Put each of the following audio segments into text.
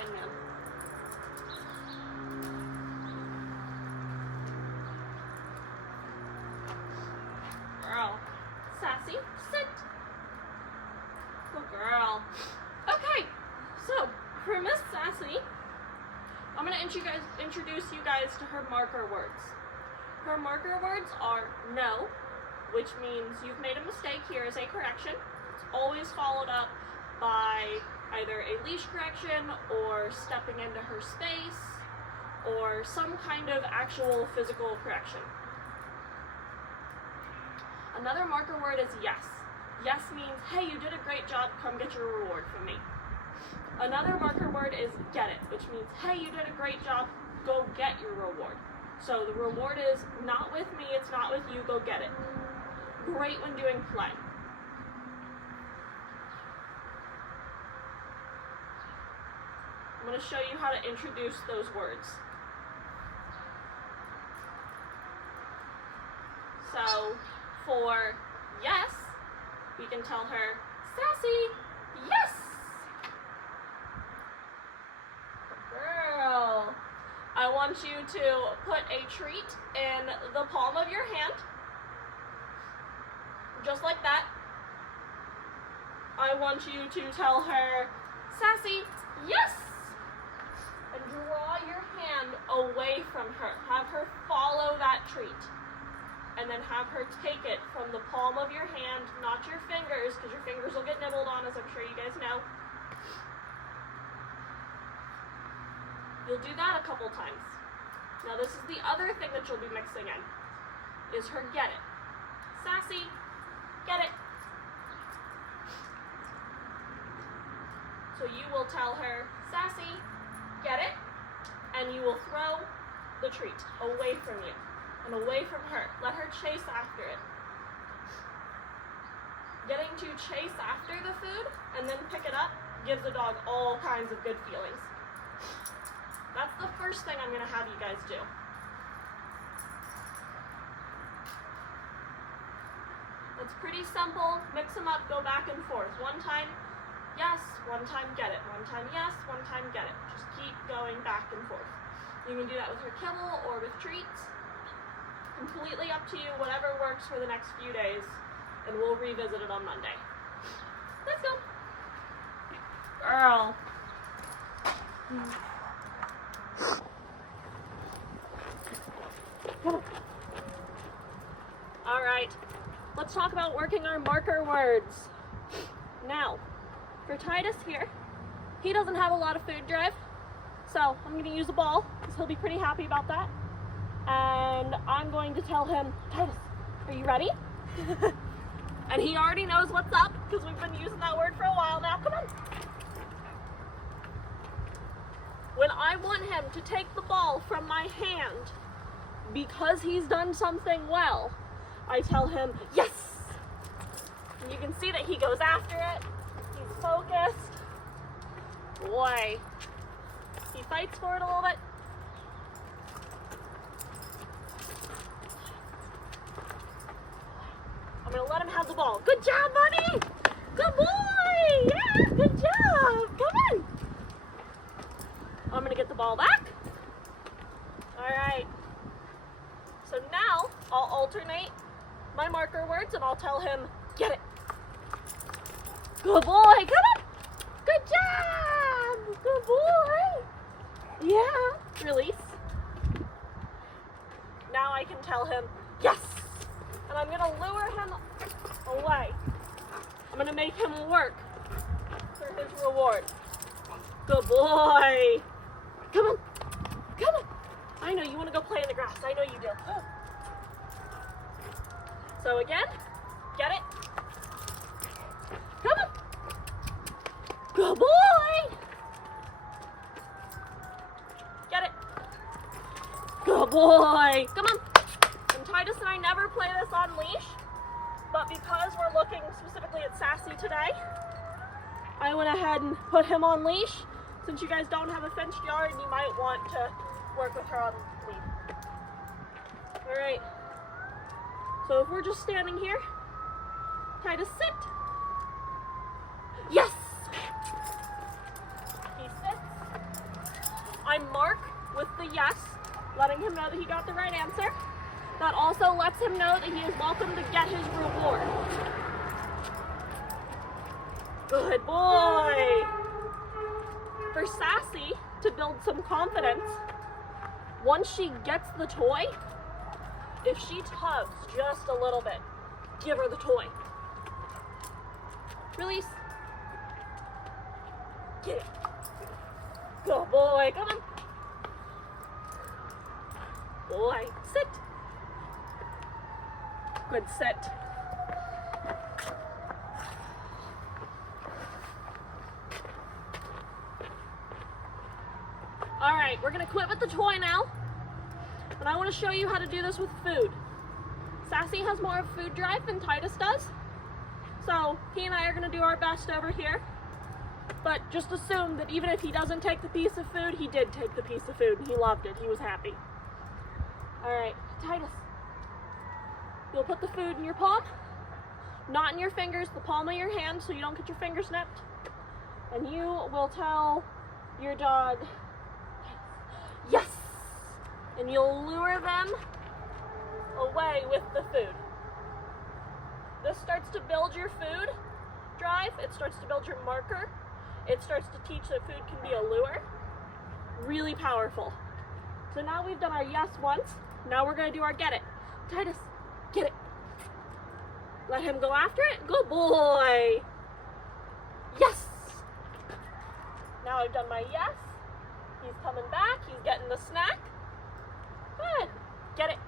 fine, ma'am. Girl. Sassy, sit. Good girl. Okay, so for Miss Sassy, I'm going to introduce you guys to her marker words. Her marker words are no, which means you've made a mistake. Here is a correction. It's always followed up by either a leash correction or stepping into her space or some kind of actual physical correction. Another marker word is yes. Yes means, hey, you did a great job, come get your reward from me. Another marker word is get it, which means, hey, you did a great job, go get your reward. So the reward is not with me, it's not with you, go get it. Great when doing play. I'm going to show you how to introduce those words. So for yes, we can tell her, Sassy, yes! Girl. I want you to put a treat in the palm of your hand. Just like that. I want you to tell her, Sassy, yes! And draw your hand away from her. Have her follow that treat. And then have her take it from the palm of your hand, not your fingers, because your fingers will get nibbled on, as I'm sure you guys know. You'll do that a couple times. Now this is the other thing that you'll be mixing in, is her get it. Sassy, get it. So you will tell her, Sassy, get it, and you will throw the treat away from you and away from her. Let her chase after it. Getting to chase after the food and then pick it up gives a dog all kinds of good feelings. That's the first thing I'm going to have you guys do. It's pretty simple. Mix them up, go back and forth. One time, yes, one time get it. One time, yes, one time get it. Just keep going back and forth. You can do that with your kibble or with treats. Completely up to you, whatever works for the next few days, and we'll revisit it on Monday. Let's go. Girl. All right, let's talk about working our marker words. Now, for Titus here, he doesn't have a lot of food drive, so I'm going to use a ball, because he'll be pretty happy about that. And I'm going to tell him, Titus, are you ready? And he already knows what's up, because we've been using that word for a while now. Come on. When I want him to take the ball from my hand, because he's done something well, I tell him, yes! And you can see that he goes after it. He's focused. Boy. He fights for it a little bit. I'm going to let him have the ball. Good job, buddy! Good boy! Yeah, good job! Come on! I'm going to get the ball back. Alright. So now, I'll alternate my marker words and I'll tell him, get it. Good boy! Come on! Good job! Good boy! Yeah. Release. Now I can tell him, yes! And I'm going to lure him away. I'm going to make him work for his reward. Good boy. Come on. Come on. I know you want to go play in the grass. I know you do. So again, get it. Come on. Good boy. Get it. Good boy. Come on. And Titus and I never play this on leash, but because we're looking specifically at Sassy today, I went ahead and put him on leash. Since you guys don't have a fenced yard, you might want to work with her on leash. All right. So if we're just standing here, Titus, sit. Yes. He sits. I mark with the yes, letting him know that he got the right answer. That also lets him know that he is welcome to get his reward. Good boy. For Sassy to build some confidence, once she gets the toy, if she tugs just a little bit, give her the toy. Release. Get it. Good boy. Come on. Boy, sit. Good sit. All right, we're gonna quit with the toy now, but I want to show you how to do this with food. Sassy has more of a food drive than Titus does, so he and I are gonna do our best over here, but just assume that even if he doesn't take the piece of food, he did take the piece of food and he loved it, he was happy. All right, Titus, you'll put the food in your palm, not in your fingers, the palm of your hand so you don't get your fingers nipped, and you will tell your dog, yes, and you'll lure them away with the food. This starts to build your food drive, it starts to build your marker, it starts to teach that food can be a lure. Really powerful. So now we've done our yes once, now we're gonna do our get it. Titus, get it. Let him go after it, good boy. Yes. Now I've done my yes. He's coming back, he's getting the snack. Good, get it.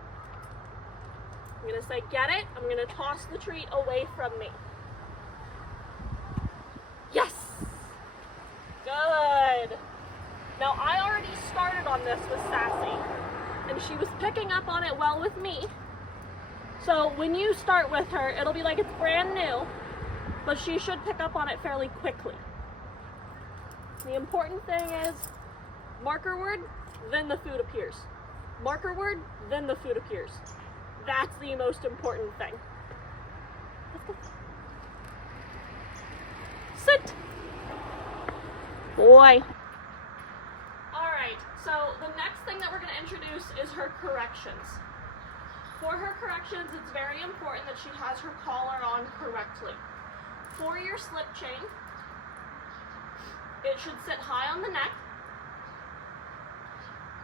I'm gonna say get it, I'm gonna toss the treat away from me. Yes, good. Now I already started on this with Sassy, and she was picking up on it well with me. So when you start with her, it'll be like it's brand new, but she should pick up on it fairly quickly. The important thing is, marker word, then the food appears. Marker word, then the food appears. That's the most important thing. Sit. Boy. Alright, so the next thing that we're going to introduce is her corrections. For her corrections, it's very important that she has her collar on correctly. For your slip chain, it should sit high on the neck,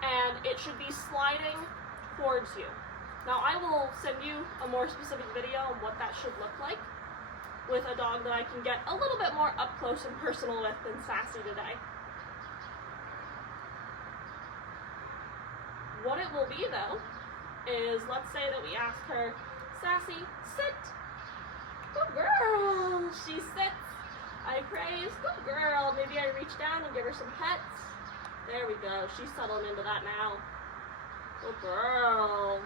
and it should be sliding towards you. Now I will send you a more specific video on what that should look like with a dog that I can get a little bit more up close and personal with than Sassy today. What it will be though, is let's say that we ask her, Sassy, sit. Good girl. She sits. I praise. Good girl. Maybe I reach down and give her some pets. There we go. She's settling into that now. Good girl.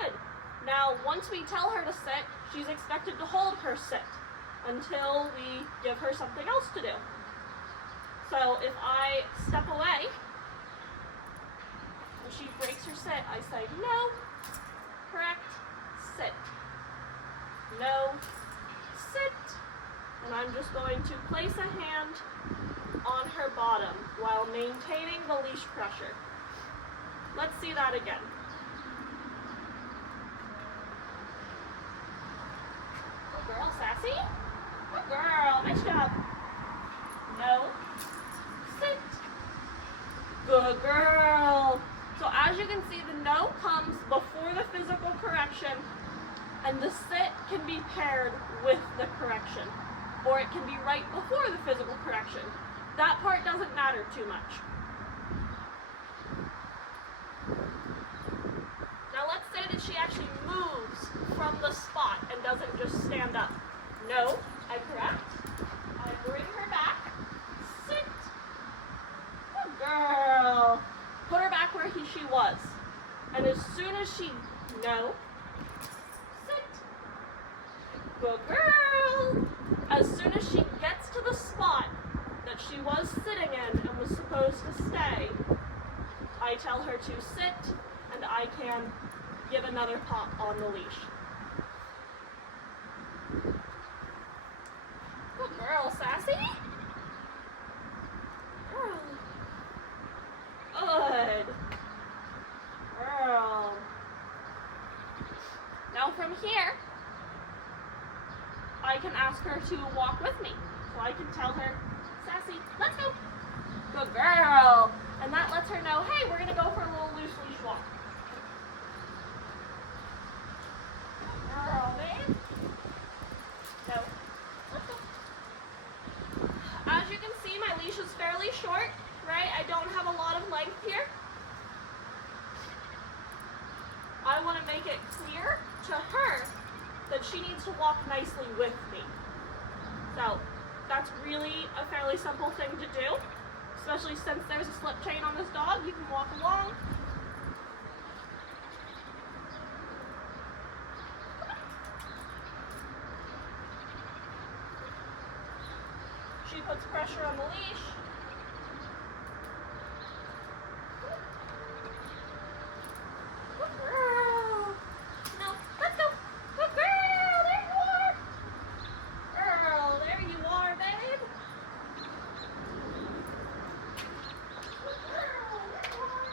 Good. Now, once we tell her to sit, she's expected to hold her sit until we give her something else to do. So if I step away and she breaks her sit, I say, no, correct, sit. No, sit. And I'm just going to place a hand on her bottom while maintaining the leash pressure. Let's see that again. Good girl, Sassy. Good girl, nice job. No, sit. Good girl. So as you can see, the no comes before the physical correction, and the sit can be paired with the correction, or it can be right before the physical correction. That part doesn't matter too much. Now let's say that she actually moves from the spot and doesn't just stand up. No, I correct. I bring her back. Sit. Good girl. Put her back where she was. And as soon as she, no, sit. Good girl. As soon as she gets to the spot that she was sitting in and was supposed to stay, I tell her to sit, and I can give another pop on the leash. Good girl, Sassy. Now from here, I can ask her to walk with me. So I can tell her, Sassy, let's go. Good girl. And that lets her know, hey, we're gonna go for a little loose leash walk. Good girl, babe. No. Let's go. As you can see, my leash is fairly short, right? I don't have a lot of length here. I want to make it clear to her that she needs to walk nicely with me. So that's really a fairly simple thing to do, especially since there's a slip chain on this dog. You can walk along. She puts pressure on the leash. Good girl. No, let's go. Good girl. There you are. Girl, there you are, babe. Good girl. There you are.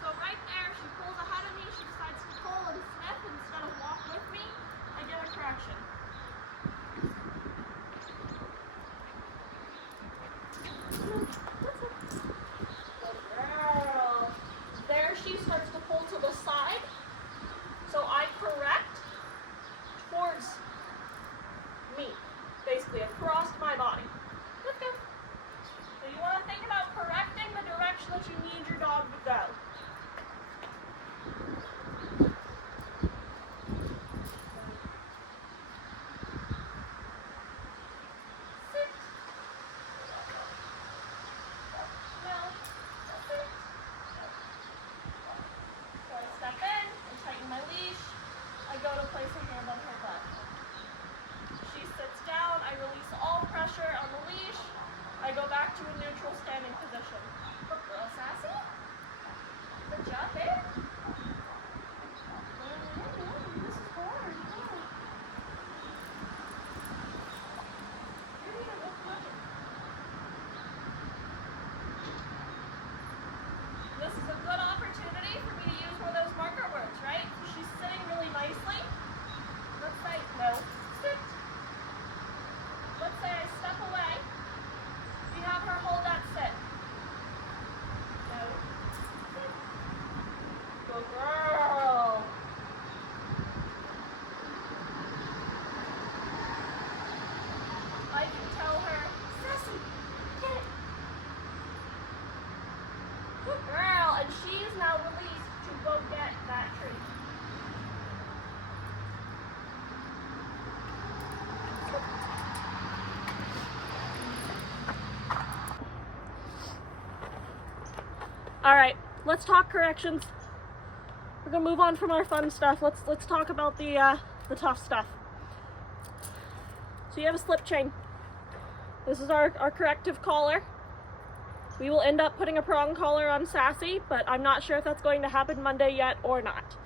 So right there, she pulls ahead of me. She decides to pull and sniff instead of walk with me. I get a correction. Good girl. There she starts to pull to the side. So I correct towards me, basically across my body. Let's go. So you want to think about correcting the direction that you need your dog to go. Sit. No. Sit. So I step in and tighten my leash. I go to place a hand on her butt. She sits down. I release all pressure on the leash. I go back to a neutral standing position. Good girl, Sassy. Good job, babe. This is hard. You're gonna look good. This is a good opportunity for me to use one of those marker words, right? She's sitting really nicely. Let's say, no, sit. Let's say I step away. We have her hold that sit. No, sit. Good girl. I can tell her, Sassy, get it. Good girl. And she is now released to go get that treat. All right, let's talk corrections. We're gonna move on from our fun stuff. Let's talk about the tough stuff. So you have a slip chain. This is our corrective collar. We will end up putting a prong collar on Sassy, but I'm not sure if that's going to happen Monday yet or not.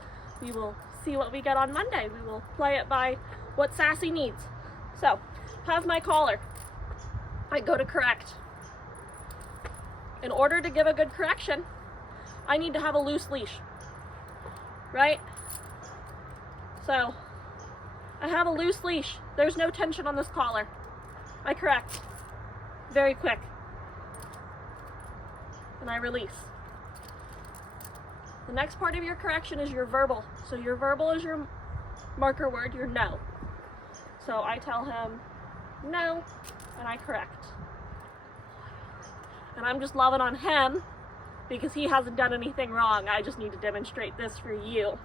We will see what we get on Monday. We will play it by what Sassy needs. So, have my collar. I go to correct. In order to give a good correction, I need to have a loose leash, right? So, I have a loose leash. There's no tension on this collar. I correct. Very quick. And I release. The next part of your correction is your verbal. So your verbal is your marker word, your no. So I tell him no, and I correct. And I'm just loving on him because he hasn't done anything wrong. I just need to demonstrate this for you.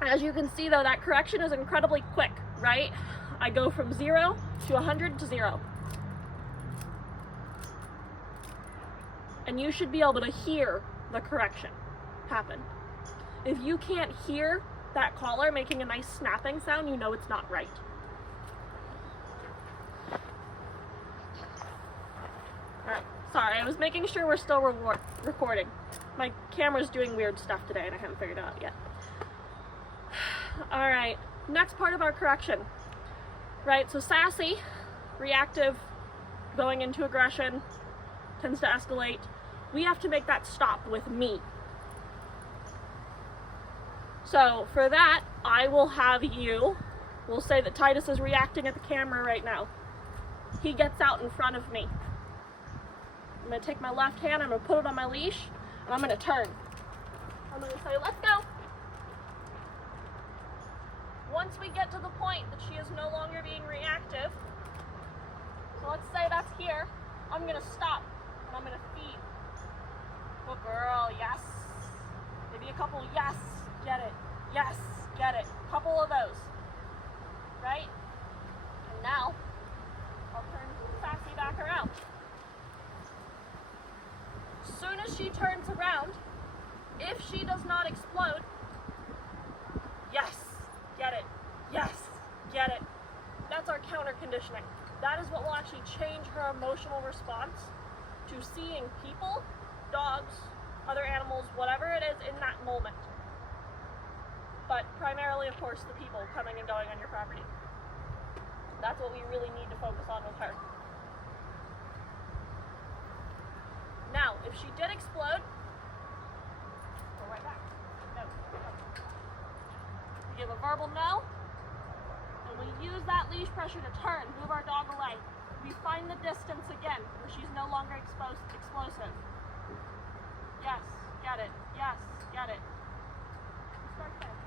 As you can see though, that correction is incredibly quick, right? I go from 0 to 100 to 0. And you should be able to hear the correction happen. If you can't hear that collar making a nice snapping sound, you know it's not right. Alright, sorry, I was making sure we're still recording. My camera's doing weird stuff today and I haven't figured it out yet. Alright, next part of our correction. right? So sassy, reactive, going into aggression, tends to escalate. We have to make that stop with me. So for that, I will have you, we'll say that Titus is reacting at the camera right now. He gets out in front of me. I'm going to take my left hand, I'm going to put it on my leash, and I'm going to turn. I'm going to say, let's go. Once we get to the point that she is no longer being reactive, so let's say that's here, I'm going to stop, and I'm going to feed. Good girl, yes. Maybe a couple, yes, get it, yes, get it. Couple of those, right? And now, I'll turn Sassy back around. As soon as she turns around, if she does not explode, yes, get it, yes, get it. That's our counter conditioning. That is what will actually change her emotional response to seeing people, dogs, other animals, whatever it is in that moment. But primarily, of course, the people coming and going on your property. That's what we really need to focus on with her. Now, if she did explode, go right back. No. We give a verbal no, and we use that leash pressure to turn, move our dog away. We find the distance again, where she's no longer explosive. Yes, get it. Yes, get it. Start there.